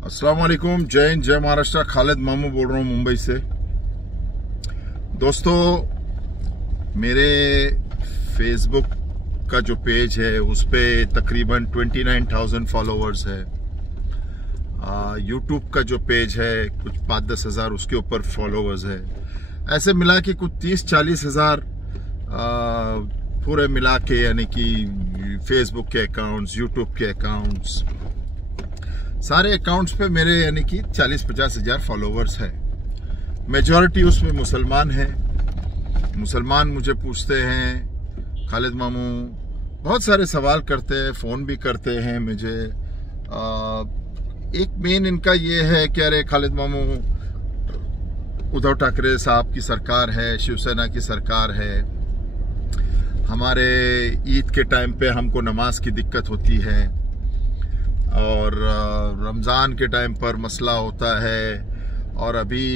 अस्सलाम वालेकुम, जय हिंद, जय महाराष्ट्र। खालिद मामू बोल रहा हूँ मुंबई से। दोस्तों, मेरे फेसबुक का जो पेज है उस पे तकरीबन 29,000 फॉलोअर्स है। यूट्यूब का जो पेज है कुछ 5-10 हज़ार उसके ऊपर फॉलोअर्स है। ऐसे मिला के कुछ 30-40 हज़ार पूरे मिला के, यानी कि फेसबुक के अकाउंट्स, यूट्यूब के अकाउंट्स, सारे अकाउंट्स पे मेरे यानी कि 40-50 हज़ार फॉलोअर्स हैं। मेजॉरिटी उसमें मुसलमान हैं। मुसलमान मुझे पूछते हैं, खालिद मामू, बहुत सारे सवाल करते हैं, फ़ोन भी करते हैं मुझे। एक मेन इनका ये है कि अरे खालिद मामू, उद्धव ठाकरे साहब की सरकार है, शिवसेना की सरकार है, हमारे ईद के टाइम पे हमको नमाज की दिक्कत होती है और रमज़ान के टाइम पर मसला होता है, और अभी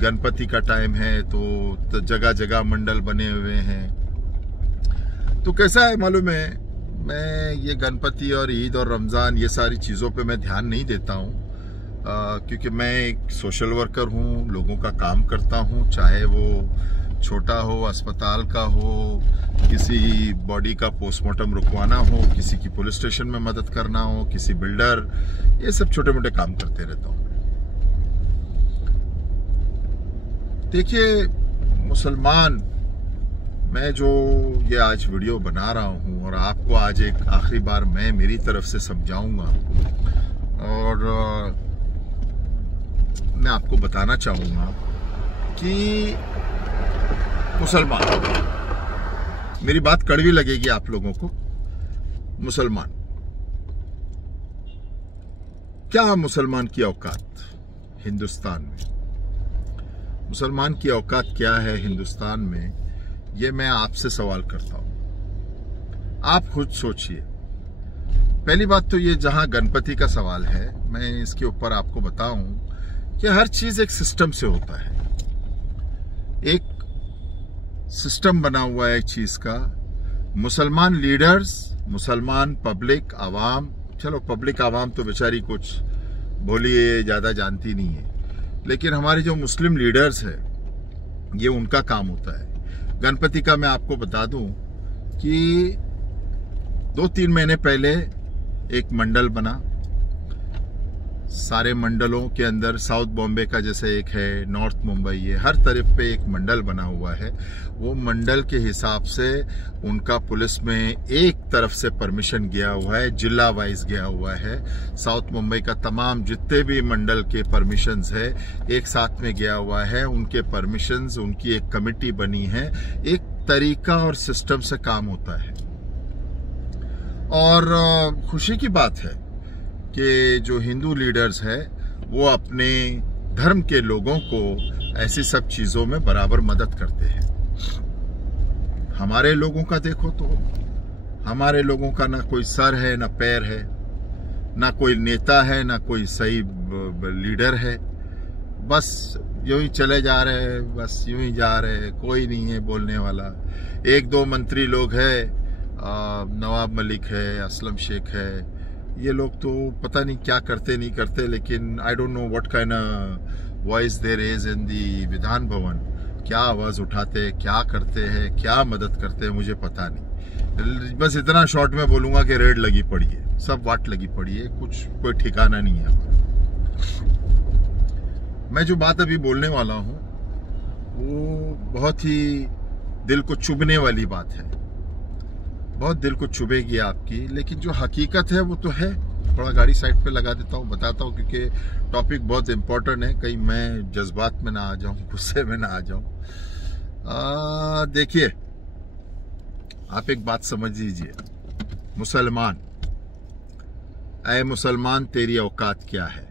गणपति का टाइम है तो जगह जगह मंडल बने हुए हैं। तो कैसा है मालूम है, मैं ये गणपति और ईद और रमज़ान ये सारी चीज़ों पे मैं ध्यान नहीं देता हूँ, क्योंकि मैं एक सोशल वर्कर हूँ, लोगों का काम करता हूँ, चाहे वो छोटा हो, अस्पताल का हो, किसी बॉडी का पोस्टमार्टम रुकवाना हो, किसी की पुलिस स्टेशन में मदद करना हो, किसी बिल्डर, ये सब छोटे मोटे काम करते रहता हूँ। देखिए मुसलमान, मैं जो ये आज वीडियो बना रहा हूँ और आपको आज एक आखिरी बार मैं मेरी तरफ से समझाऊंगा, और मैं आपको बताना चाहूँगा कि मुसलमान, मेरी बात कड़वी लगेगी आप लोगों को, मुसलमान क्या, मुसलमान की औकात हिंदुस्तान में, मुसलमान की औकात क्या है हिंदुस्तान में, ये मैं आपसे सवाल करता हूं। आप खुद सोचिए। पहली बात तो ये, जहां गणपति का सवाल है, मैं इसके ऊपर आपको बताऊं कि हर चीज एक सिस्टम से होता है। एक सिस्टम बना हुआ है एक चीज का। मुसलमान लीडर्स, मुसलमान पब्लिक आवाम, चलो पब्लिक आवाम तो बेचारी कुछ बोलिए ज्यादा जानती नहीं है, लेकिन हमारे जो मुस्लिम लीडर्स है, ये उनका काम होता है। गणपति का मैं आपको बता दूं कि 2-3 महीने पहले एक मंडल बना। सारे मंडलों के अंदर साउथ बॉम्बे का जैसे एक है, नॉर्थ मुंबई है, हर तरफ पे एक मंडल बना हुआ है। वो मंडल के हिसाब से उनका पुलिस में एक तरफ से परमिशन गया हुआ है, जिला वाइज गया हुआ है। साउथ मुंबई का तमाम जितने भी मंडल के परमिशंस है एक साथ में गया हुआ है। उनके परमिशंस, उनकी एक कमेटी बनी है, एक तरीका और सिस्टम से काम होता है। और खुशी की बात है कि जो हिंदू लीडर्स है वो अपने धर्म के लोगों को ऐसी सब चीजों में बराबर मदद करते हैं। हमारे लोगों का देखो तो, हमारे लोगों का ना कोई सर है, ना पैर है, ना कोई नेता है, ना कोई सही लीडर है। बस यूं ही चले जा रहे हैं, बस यूं ही जा रहे हैं, कोई नहीं है बोलने वाला। 1-2 मंत्री लोग है, नवाब मलिक है, असलम शेख है, ये लोग तो पता नहीं क्या करते नहीं करते, लेकिन I don't know what kind voice there is in the Vidhan Bhavan. क्या आवाज उठाते हैं, क्या करते हैं, क्या मदद करते हैं, मुझे पता नहीं। बस इतना शॉर्ट में बोलूंगा कि रेड लगी पड़ी है, सब वाट लगी पड़ी है, कुछ कोई ठिकाना नहीं है हमारा। मैं जो बात अभी बोलने वाला हूं वो बहुत ही दिल को चुभने वाली बात है, बहुत दिल को चुभेगी आपकी, लेकिन जो हकीकत है वो तो है। थोड़ा गाड़ी साइड पे लगा देता हूँ, बताता हूँ, क्योंकि टॉपिक बहुत इम्पोर्टेंट है, कहीं मैं जज्बात में ना आ जाऊं, गुस्से में ना आ जाऊं। देखिए, आप एक बात समझ लीजिए, मुसलमान, ऐ मुसलमान, तेरी औकात क्या है,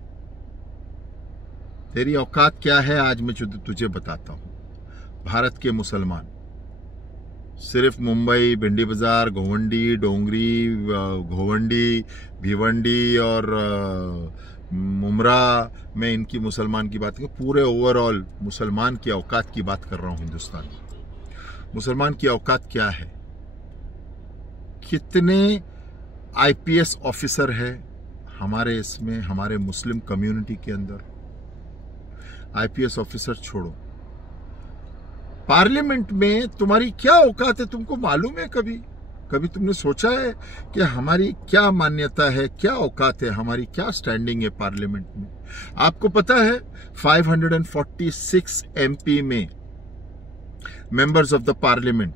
तेरी औकात क्या है, आज मैं तुझे बताता हूँ। भारत के मुसलमान सिर्फ मुंबई, भिंडी बाजार, घोवंडी, डोंगरी, घोवंडी, भिवंडी और मुमरा में इनकी मुसलमान की बात कर, पूरे ओवरऑल मुसलमान की औकात की बात कर रहा हूं हिंदुस्तान में। मुसलमान की औकात क्या है, कितने आईपीएस ऑफिसर है हमारे इसमें, हमारे मुस्लिम कम्युनिटी के अंदर आईपीएस ऑफिसर छोड़ो, पार्लियामेंट में तुम्हारी क्या औकात है तुमको मालूम है? कभी तुमने सोचा है कि हमारी क्या मान्यता है, क्या औकात है, हमारी क्या स्टैंडिंग है पार्लियामेंट में? आपको पता है 546 एमपी में मेंबर्स ऑफ द पार्लियामेंट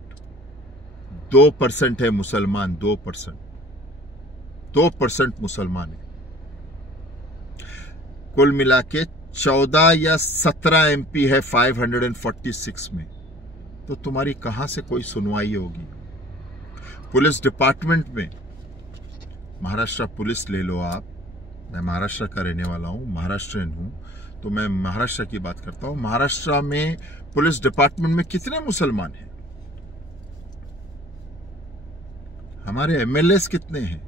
2% है मुसलमान, 2% मुसलमान है। कुल मिला के 14 या 17 एमपी है 546 में, तो तुम्हारी कहां से कोई सुनवाई होगी? पुलिस डिपार्टमेंट में, महाराष्ट्र पुलिस ले लो आप, मैं महाराष्ट्र का रहने वाला हूं, महाराष्ट्रियन हूं, तो मैं महाराष्ट्र की बात करता हूं। महाराष्ट्र में पुलिस डिपार्टमेंट में कितने मुसलमान हैं? हमारे एमएलएस कितने हैं?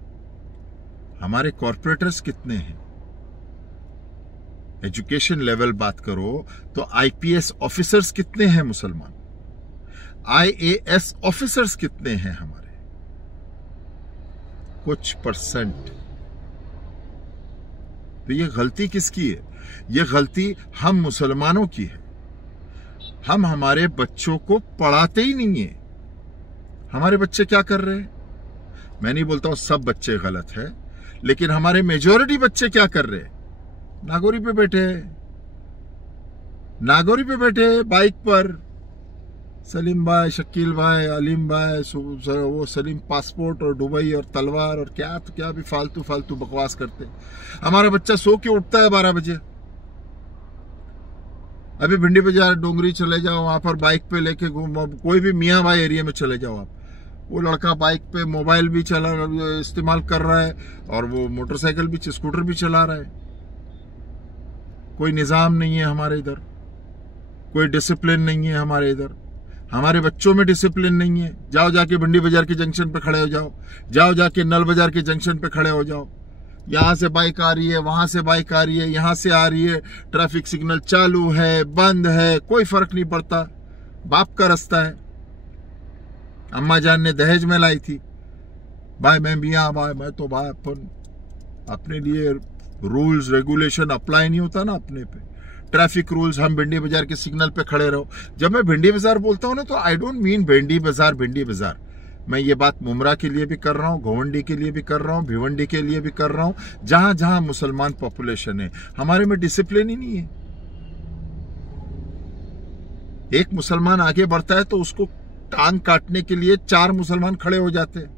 हमारे कॉर्पोरेटर्स कितने हैं? एजुकेशन लेवल बात करो तो आईपीएस ऑफिसर्स कितने हैं मुसलमान? आईएएस ऑफिसर्स कितने हैं हमारे? कुछ परसेंट। तो ये गलती किसकी है? ये गलती हम मुसलमानों की है। हम हमारे बच्चों को पढ़ाते ही नहीं है। हमारे बच्चे क्या कर रहे हैं? मैं नहीं बोलता हूं सब बच्चे गलत है, लेकिन हमारे मेजॉरिटी बच्चे क्या कर रहे हैं? नागौरी पे बैठे बाइक पर, सलीम भाई, शकील भाई, अलीम भाई, वो सलीम पासपोर्ट और दुबई और तलवार और क्या भी फालतू बकवास करते। हमारा बच्चा सो के उठता है 12 बजे। अभी भिंडी बाजार डोंगरी चले जाओ, वहां पर बाइक पे लेके घूमो, कोई भी मियाँ भाई एरिया में चले जाओ आप, वो लड़का बाइक पे मोबाइल भी इस्तेमाल कर रहा है और वो मोटरसाइकिल भी, स्कूटर भी चला रहा है। कोई निजाम नहीं है हमारे इधर, कोई डिसिप्लिन नहीं है हमारे इधर, हमारे बच्चों में डिसिप्लिन नहीं है। जाओ जाके भिंडी बाजार के जंक्शन पे खड़े हो जाओ जाके नल बाजार के जंक्शन पे खड़े हो जाओ। यहां से बाइक आ रही है, वहां से बाइक आ रही है, यहां से आ रही है, ट्रैफिक सिग्नल चालू है, बंद है, कोई फर्क नहीं पड़ता। बाप का रास्ता है। अम्मा जान ने दहेज में लाई थी, भाई मैं मियाँ भाई, मैं तो भाई अपने लिए रूल्स रेगुलेशन अप्लाई नहीं होता ना अपने पे। ट्रैफिक रूल्स, हम भिंडी बाजार के सिग्नल पे खड़े रहो। जब मैं भिंडी बाजार बोलता हूं ना, तो आई डोंट मीन भिंडी बाजार। मैं ये बात मुमरा के लिए भी कर रहा हूँ, घोवंडी के लिए भी कर रहा हूँ, भिवंडी के लिए भी कर रहा हूँ, जहां जहां मुसलमान पॉपुलेशन है। हमारे में डिसिप्लिन ही नहीं है। एक मुसलमान आगे बढ़ता है तो उसको टांग काटने के लिए 4 मुसलमान खड़े हो जाते हैं।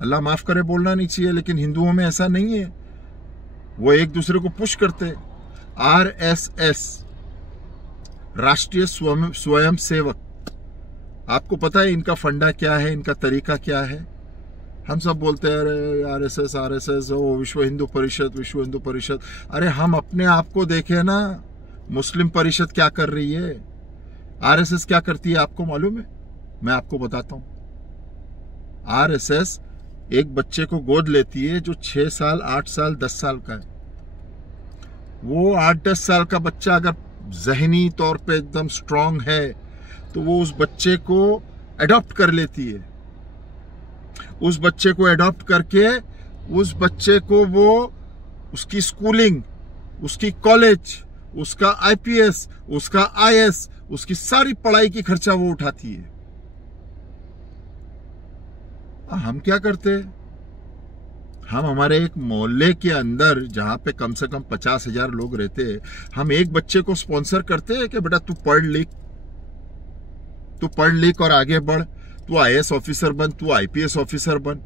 अल्लाह माफ करे, बोलना नहीं चाहिए, लेकिन हिंदुओं में ऐसा नहीं है। वो एक दूसरे को पुश करते। आरएसएस, राष्ट्रीय स्वयं सेवक, आपको पता है इनका फंडा क्या है, इनका तरीका क्या है? हम सब बोलते हैं अरे आरएसएस, वो विश्व हिंदू परिषद। अरे हम अपने आप को देखें ना, मुस्लिम परिषद क्या कर रही है, आरएसएस क्या करती है, आपको मालूम है? मैं आपको बताता हूं। आरएसएस एक बच्चे को गोद लेती है जो 6 साल, 8 साल, 10 साल का है। वो 8-10 साल का बच्चा अगर जहनी तौर पे एकदम स्ट्रांग है तो वो उस बच्चे को अडॉप्ट कर लेती है। उस बच्चे को अडॉप्ट करके उस बच्चे को वो उसकी स्कूलिंग, उसकी कॉलेज, उसका आईपीएस, उसका आईएएस, उसकी सारी पढ़ाई की खर्चा वो उठाती है। हम क्या करते हैं? हम हमारे एक मोहल्ले के अंदर जहां पे कम से कम 50,000 लोग रहते हैं, हम एक बच्चे को स्पॉन्सर करते हैं कि बेटा तू पढ़ लिख और आगे बढ़, तू आईएएस ऑफिसर बन, तू आईपीएस ऑफिसर बन।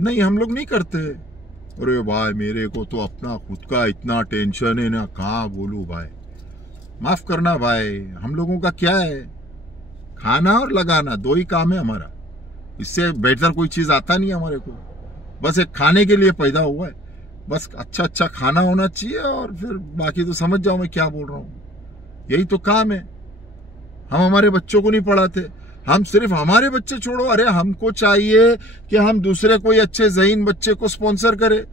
नहीं, हम लोग नहीं करते। अरे भाई मेरे को तो अपना खुद का इतना टेंशन है ना, कहाँ बोलूं भाई, माफ करना भाई। हम लोगों का क्या है, खाना और लगाना, 2 ही काम है हमारा। इससे बेहतर कोई चीज आता नहीं हमारे को। बस एक खाने के लिए पैदा हुआ है, बस अच्छा खाना होना चाहिए, और फिर बाकी तो समझ जाओ मैं क्या बोल रहा हूं। यही तो काम है। हम हमारे बच्चों को नहीं पढ़ाते। हम सिर्फ हमारे बच्चे छोड़ो, अरे हमको चाहिए कि हम दूसरे कोई अच्छे ज़हीन बच्चे को स्पॉन्सर करें।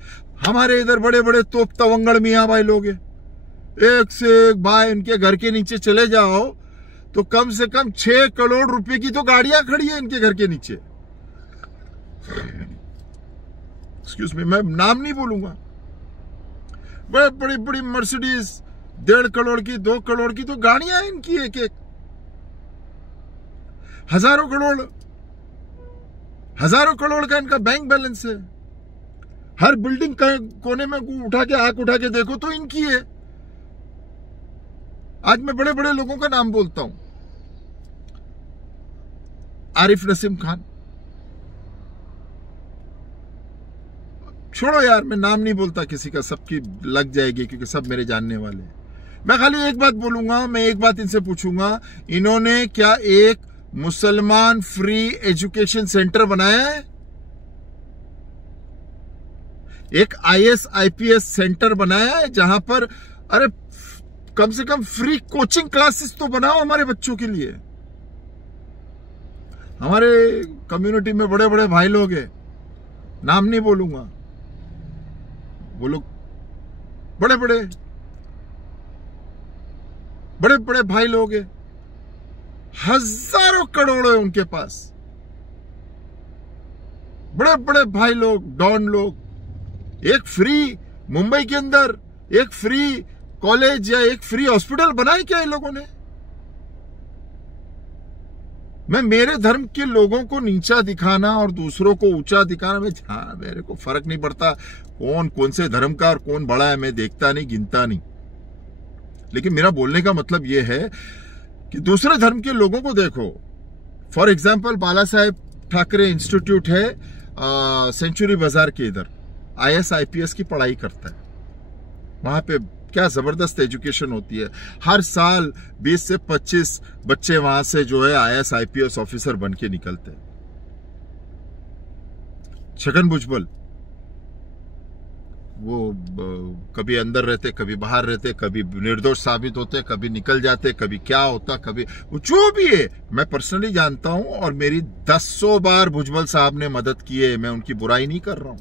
हमारे इधर बड़े बड़े तोप तवंगड़ मियाँ भाई लोग हैं, एक से एक भाई। इनके घर के नीचे चले जाओ तो कम से कम 6 करोड़ रुपए की तो गाड़ियां खड़ी है इनके घर के नीचे। एक्सक्यूज मी, मैं नाम नहीं बोलूंगा, बड़े बड़ी बड़ी मर्सिडीज 1.5 करोड़ की 2 करोड़ की तो गाड़ियां हैं इनकी, एक एक हजारों करोड़ का इनका बैंक बैलेंस है। हर बिल्डिंग का कोने में आंख उठा के देखो तो इनकी है। आज मैं बड़े बड़े लोगों का नाम बोलता हूं, आरिफ नसीम खान, छोड़ो यार, मैं नाम नहीं बोलता किसी का, सबकी लग जाएगी क्योंकि सब मेरे जानने वाले हैं। मैं खाली एक बात बोलूंगा, मैं एक बात इनसे पूछूंगा, इन्होंने क्या एक मुसलमान फ्री एजुकेशन सेंटर बनाया है? एक IAS IPS सेंटर बनाया है जहां पर, अरे कम से कम फ्री कोचिंग क्लासेस तो बनाओ हमारे बच्चों के लिए। हमारे कम्युनिटी में बड़े बड़े भाई लोग हैं, नाम नहीं बोलूंगा, वो लोग बड़े बड़े भाई लोग हैं, हजारों करोड़ है उनके पास, बड़े बड़े भाई लोग, डॉन लोग। एक फ्री मुंबई के अंदर एक फ्री कॉलेज या एक फ्री हॉस्पिटल बनाए क्या इन लोगों ने? मैं मेरे धर्म के लोगों को नीचा दिखाना और दूसरों को ऊंचा दिखाना, मेरे को फर्क नहीं पड़ता कौन से धर्म का और कौन बड़ा है, मैं देखता नहीं, गिनता नहीं। लेकिन मेरा बोलने का मतलब यह है कि दूसरे धर्म के लोगों को देखो। For example Bala Saheb Thackeray institute है सेंचुरी बाजार के इधर, IAS IPS की पढ़ाई करता है। वहां पे क्या जबरदस्त एजुकेशन होती है। हर साल 20 से 25 बच्चे वहां से जो है IAS IPS ऑफिसर बन के निकलते हैं। छगन भुजबल वो कभी अंदर रहते, कभी बाहर रहते, कभी निर्दोष साबित होते, कभी निकल जाते, कभी क्या होता, कभी जो भी है। मैं पर्सनली जानता हूं और मेरी 10 बार भुजबल साहब ने मदद की है, मैं उनकी बुराई नहीं कर रहा हूं।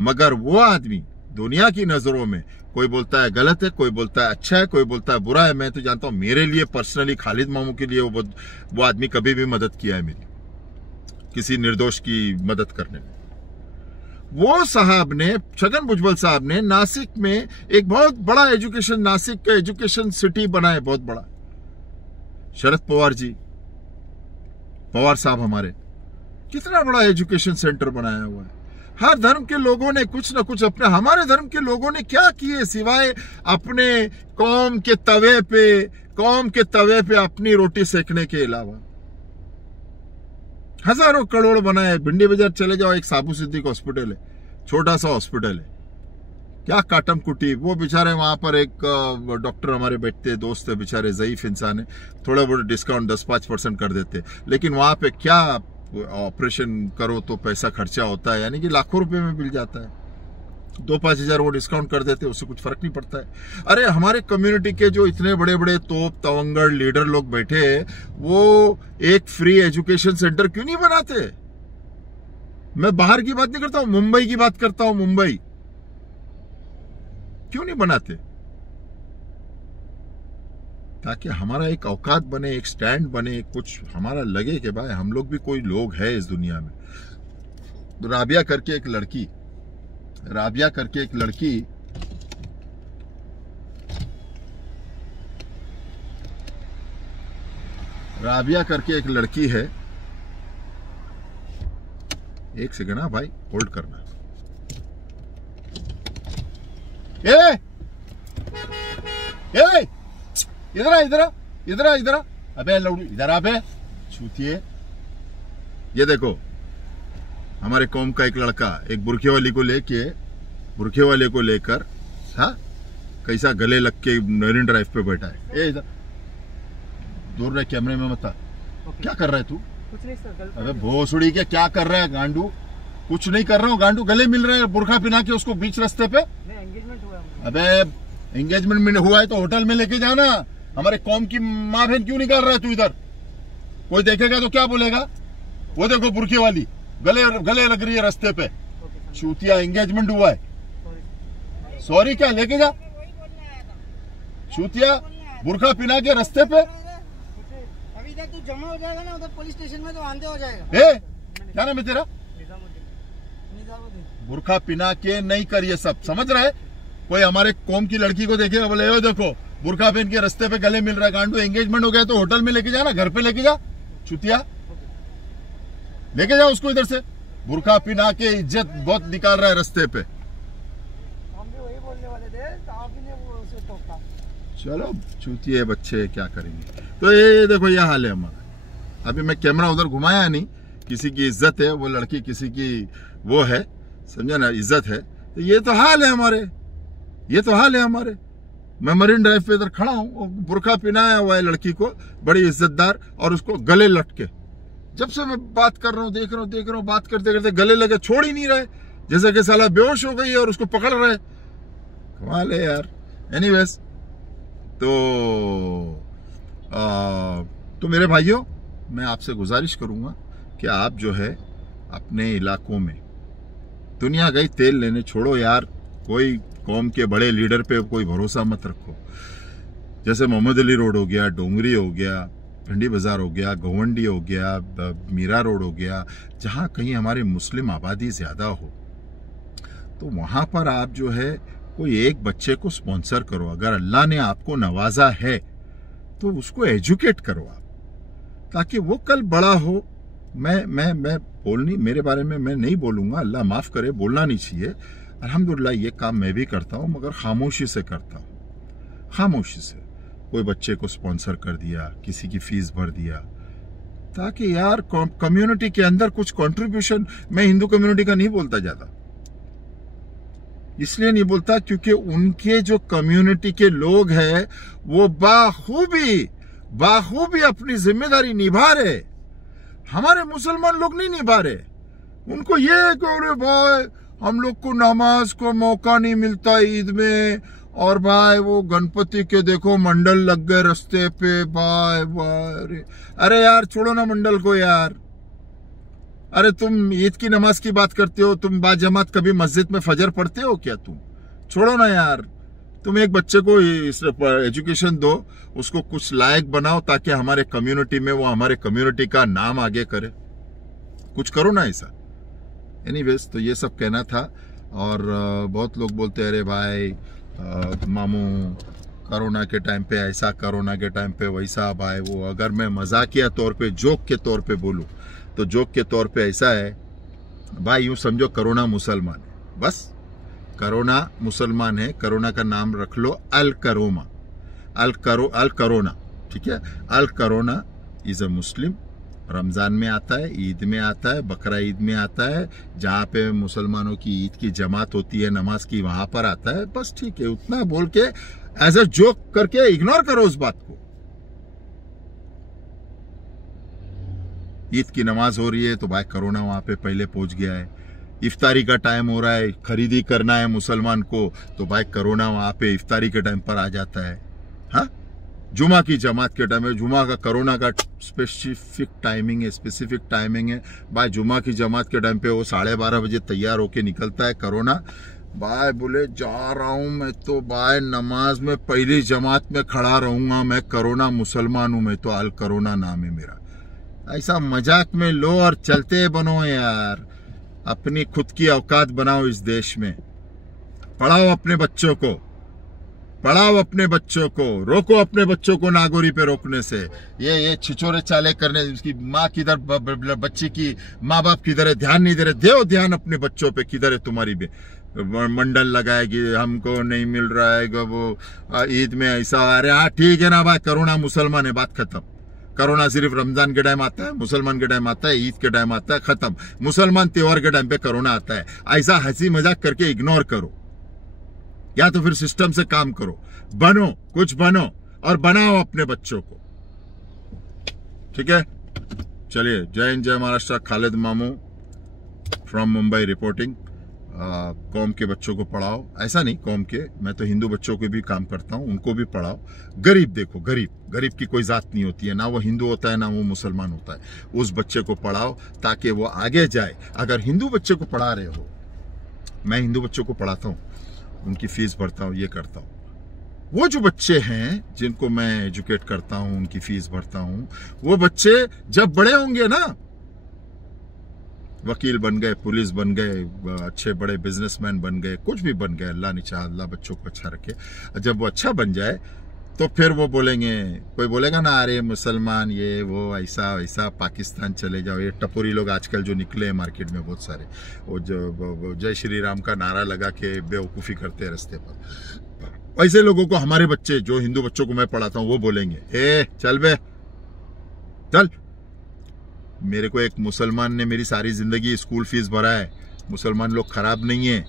मगर वो आदमी दुनिया की नजरों में कोई बोलता है गलत है, कोई बोलता है अच्छा है, कोई बोलता है बुरा है। मैं तो जानता हूं मेरे लिए पर्सनली, खालिद मामू के लिए वो आदमी कभी भी मदद किया है मेरी, किसी निर्दोष की मदद करने में। वो साहब ने, छगन भुजबल साहब ने नासिक में एक बहुत बड़ा एजुकेशन, नासिक का एजुकेशन सिटी बनाए, बहुत बड़ा। शरद पवार जी, पवार साहब हमारे, कितना बड़ा एजुकेशन सेंटर बनाया हुआ है। हर धर्म के लोगों ने कुछ ना कुछ अपने, हमारे धर्म के लोगों ने क्या किए सिवाय अपने कौम के तवे पे अपनी रोटी सेकने के अलावा? हजारों करोड़ बनाए। भिंडी बाजार चले जाओ, एक साबू सिद्दीक हॉस्पिटल है, छोटा सा हॉस्पिटल है, क्या काटम कुटी। वो बेचारे वहां पर एक डॉक्टर हमारे बैठते, दोस्त है बेचारे, ज़ईफ इंसान है, थोड़ा बहुत डिस्काउंट 10-5% कर देते। लेकिन वहां पे क्या ऑपरेशन करो तो पैसा खर्चा होता है, यानी कि लाखों रुपए में मिल जाता है। 2-5 हजार वो डिस्काउंट कर देते, उससे कुछ फर्क नहीं पड़ता है। अरे हमारे कम्युनिटी के जो इतने बड़े बड़े तोप तवंगड़ लीडर लोग बैठे, वो एक फ्री एजुकेशन सेंटर क्यों नहीं बनाते? मैं बाहर की बात नहीं करता हूं, मुंबई की बात करता हूं। मुंबई क्यों नहीं बनाते? ताकि हमारा एक औकात बने, एक स्टैंड बने, कुछ हमारा लगे कि भाई हम लोग भी कोई लोग है इस दुनिया में। राबिया करके एक लड़की है। एक सेकंड, हाँ भाई, होल्ड करना। इधर अबे लौड़ू, इधर आ बे छूतिए। ये देखो हमारे कौम का एक लड़का एक बुरखे वाले को लेकर कैसा गले लग के मरीन ड्राइव पे बैठा है। ए इधर दूर रहे, कैमरे में मत। क्या कर रहा है तू? कुछ नहीं सर। अबे भोसड़ी के क्या कर रहा है गांडू? कुछ नहीं कर रहा हूँ गांडू, गले मिल रहे हैं बुरखा पिना के उसको बीच रास्ते पे। एंगेजमेंट हुआ है। अबे एंगेजमेंट में हुआ है तो होटल में लेके जाना। हमारे कौम की माँ बहन क्यों निकाल रहा है तू इधर? कोई देखेगा तो क्या बोलेगा? वो देखो बुरखे वाली गले लग रही है रास्ते पे। चूतिया, एंगेजमेंट हुआ है। सॉरी क्या लेके जा? चूतिया, बुरखा पिना के रास्ते पे। अभी इधर तू जमा हो जाएगा ना, उधर पुलिस स्टेशन में तो आंधे हो जाएगा। क्या नाम है तेरा? बुर्खा पिना के नहीं कर ये सब, समझ रहे? कोई हमारे कौम की लड़की को देखेगा बोले ओ देखो बुर्खा पहन के रास्ते पे गले मिल रहा है, गांडू एंगेजमेंट हो गया तो होटल में लेके जा ना, घर पे लेके जा, चुतिया लेके जा उसको इधर से। बुर्खा पिना के इज्जत बहुत निकाल रहा है रास्ते पे। हम भी वही बोलने वाले थे तो आप ही ने वो उसे टोका। चलो चूतिए बच्चे क्या करेंगे। तो ये देखो ये हाल है हमारा। अभी मैं कैमरा उधर घुमाया नहीं, किसी की इज्जत है, वो लड़की किसी की वो है, समझा ना, इज्जत है। तो ये तो हाल है हमारे, ये तो हाल है हमारे। मैं मरीन ड्राइव पे इधर खड़ा हूँ, बुर्खा पहनाया हुआ है लड़की को, बड़ी इज्जतदार, और उसको गले लटके। जब से मैं बात कर रहा हूँ, देख रहा हूँ, बात करते करते गले लगे, छोड़ ही नहीं रहे, जैसे कि साला बेहोश हो गई है और उसको पकड़ रहे। कमाल है यार। एनीवेज, तो मेरे भाइयों, मैं आपसे गुजारिश करूंगा कि आप जो है अपने इलाकों में, दुनिया गई तेल लेने, छोड़ो यार, कोई कौम के बड़े लीडर पे कोई भरोसा मत रखो। जैसे मोहम्मद अली रोड हो गया, डोंगरी हो गया, भिंडी बाजार हो गया, गवंडी हो गया, मीरा रोड हो गया, जहां कहीं हमारे मुस्लिम आबादी ज्यादा हो, तो वहां पर आप जो है कोई एक बच्चे को स्पॉन्सर करो। अगर अल्लाह ने आपको नवाजा है तो उसको एजुकेट करो आप, ताकि वो कल बड़ा हो। मैं बोलनी, मेरे बारे में मैं नहीं बोलूंगा, अल्लाह माफ करे, बोलना नहीं चाहिए। अल्हम्दुलिल्लाह ये काम मैं भी करता हूँ, मगर खामोशी से करता हूँ, खामोशी से। कोई बच्चे को स्पॉन्सर कर दिया, किसी की फीस भर दिया, ताकि यार कम्युनिटी के अंदर कुछ कंट्रीब्यूशन। मैं हिंदू कम्युनिटी का नहीं बोलता ज्यादा, इसलिए नहीं बोलता क्योंकि उनके जो कम्युनिटी के लोग हैं वो बाखूबी अपनी जिम्मेदारी निभा रहे। हमारे मुसलमान लोग नहीं निभा रहे। उनको ये है कि अरे भाई हम लोग को नमाज को मौका नहीं मिलता ईद में, और भाई वो गणपति के देखो मंडल लग गए रास्ते पे, भाई अरे यार छोड़ो ना मंडल को यार। अरे तुम ईद की नमाज की बात करते हो, तुम बाजमात कभी मस्जिद में फजर पढ़ते हो क्या? तुम छोड़ो ना यार। तुम एक बच्चे को एजुकेशन दो, उसको कुछ लायक बनाओ, ताकि हमारे कम्युनिटी में वो हमारे कम्युनिटी का नाम आगे करे। कुछ करो ना ऐसा। एनीवेज, तो ये सब कहना था। और बहुत लोग बोलते हैं अरे भाई मामू कोरोना के टाइम पे ऐसा, कोरोना के टाइम पे वैसा। भाई वो अगर मैं मजाकिया तौर पे, जोक के तौर पे बोलूं तो जोक के तौर पे ऐसा है भाई, यूं समझो कोरोना मुसलमान है, बस कोरोना मुसलमान है। कोरोना का नाम रख लो अल करोना, ठीक है? अल करोना इज अ मुस्लिम। रमजान में आता है, ईद में आता है, बकरा ईद में आता है, जहाँ पे मुसलमानों की ईद की जमात होती है नमाज की, वहां पर आता है। बस ठीक है, उतना बोल के एज अ जोक करके इग्नोर करो उस बात को। ईद की नमाज हो रही है तो भाई कोरोना वहां पे पहले पहुंच गया है। इफ्तारी का टाइम हो रहा है, खरीदी करना है मुसलमान को, तो भाई कोरोना वहां पे इफ्तारी के टाइम पर आ जाता है। हाँ, जुमा की जमात के टाइम में, जुमा का कोरोना का स्पेसिफिक टाइमिंग है भाई। जुमा की जमात के टाइम पे वो 12:30 बजे तैयार होके निकलता है कोरोना। भाई बोले जा रहा हूं मैं तो भाई नमाज में पहली जमात में खड़ा रहूंगा, मैं कोरोना मुसलमान हूं, मैं तो अल कोरोना नाम है मेरा। ऐसा मजाक में लो और चलते बनो यार। अपनी खुद की औकात बनाओ इस देश में। पढ़ाओ अपने बच्चों को, पढ़ाओ अपने बच्चों को, रोको अपने बच्चों को नागोरी पे रोकने से। ये छिछोरे चाले करने, उसकी माँ किधर, बच्ची की माँ बाप किधर है, ध्यान नहीं दे रहे। दो ध्यान अपने बच्चों पे, किधर है तुम्हारी भी मंडल लगाएगी, हमको नहीं मिल रहा है वो ईद में ऐसा। अरे हाँ ठीक है ना भाई, कोरोना मुसलमान है, बात खत्म। कोरोना सिर्फ रमजान के टाइम आता है, मुसलमान के टाइम आता है, ईद के टाइम आता है, खत्म। मुसलमान त्योहार के टाइम पे कोरोना आता है। ऐसा हंसी मजाक करके इग्नोर करो, या तो फिर सिस्टम से काम करो, बनो, कुछ बनो और बनाओ अपने बच्चों को, ठीक है? चलिए, जय हिंद, जय महाराष्ट्र। खालिद मामू फ्रॉम मुंबई रिपोर्टिंग। कौम के बच्चों को पढ़ाओ, ऐसा नहीं कौम के, मैं तो हिंदू बच्चों के भी काम करता हूं, उनको भी पढ़ाओ। गरीब देखो, गरीब की कोई जात नहीं होती है, ना वो हिंदू होता है ना वो मुसलमान होता है। उस बच्चे को पढ़ाओ ताकि वो आगे जाए। अगर हिंदू बच्चे को पढ़ा रहे हो, मैं हिंदू बच्चों को पढ़ाता हूँ, उनकी फीस भरता हूँ, ये करता हूँ। वो जो बच्चे हैं जिनको मैं एजुकेट करता हूँ, उनकी फीस भरता हूँ, वो बच्चे जब बड़े होंगे ना, वकील बन गए, पुलिस बन गए, अच्छे बड़े बिजनेसमैन बन गए, कुछ भी बन गए, अल्लाह ने चाहा, अल्लाह बच्चों को अच्छा रखे। जब वो अच्छा बन जाए तो फिर वो बोलेंगे, कोई बोलेगा ना अरे मुसलमान ये वो ऐसा वैसा, पाकिस्तान चले जाओ। ये टपोरी लोग आजकल जो निकले हैं मार्केट में बहुत सारे, वो जो जय श्री राम का नारा लगा के बेवकूफ़ी करते हैं रास्ते पर, ऐसे लोगों को हमारे बच्चे, जो हिंदू बच्चों को मैं पढ़ाता हूँ, वो बोलेंगे ए चल बे चल। मेरे को एक मुसलमान ने मेरी सारी जिंदगी स्कूल फीस भरा है, मुसलमान लोग खराब नहीं है।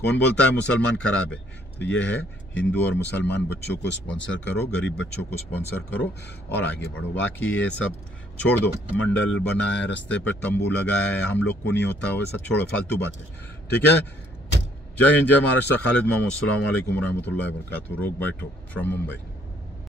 कौन बोलता है मुसलमान खराब है? तो ये है, हिंदू और मुसलमान बच्चों को स्पॉन्सर करो, गरीब बच्चों को स्पॉन्सर करो और आगे बढ़ो। बाकी ये सब छोड़ दो, मंडल बनाए, रास्ते पर तंबू लगाए, हम लोग को नहीं होता, वो सब छोड़ो, फालतू बात है। ठीक है, जय हिंद, जय महाराष्ट्र। खालिद मामू, अस्सलाम वालेकुम रहमतुल्लाहि व बरकातहू। Rock bye talk from Mumbai.